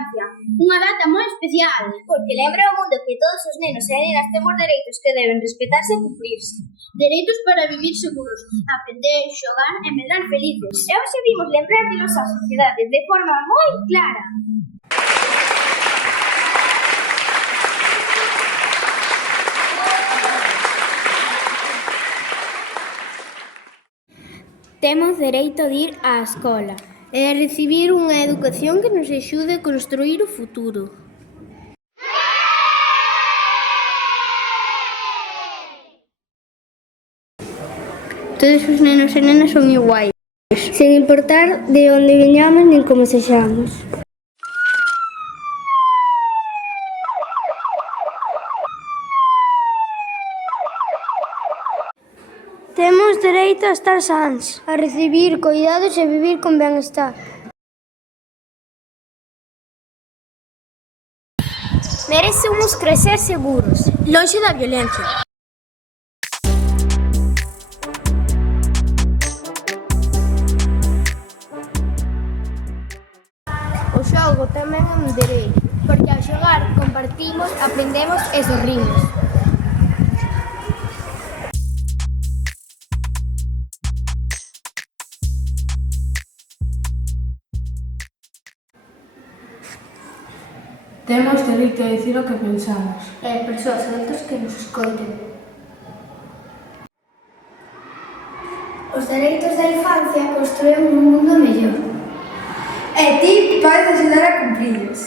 infancia, unha data moi especial, porque lembra ao mundo que todos os nenos e nenas temos dereitos que deben respetarse e cumplirse. dereitos para vivir seguros, aprender, xogar e medrar felices. E hoxe vimos lembrarnos á sociedade de forma moi clara. Temos dereito de ir á escola E a recibir unha educación que nos axude a construir o futuro. Todos os nenos e nenas son iguais, sen importar de onde veñamos nin como sexamos. Temos dereito a estar sans, a recibir coidados e vivir con benestar. Merecemos crecer seguros, lonxe da violencia. O xogo tamén é un dereito, porque ao xogar compartimos, aprendemos e sorrimos. Temos dereito a dicir o que pensamos. E persoas adultas que nos escoiten. Os dereitos da infancia construen un mundo mellor. E ti podes axudar a cumprirlos.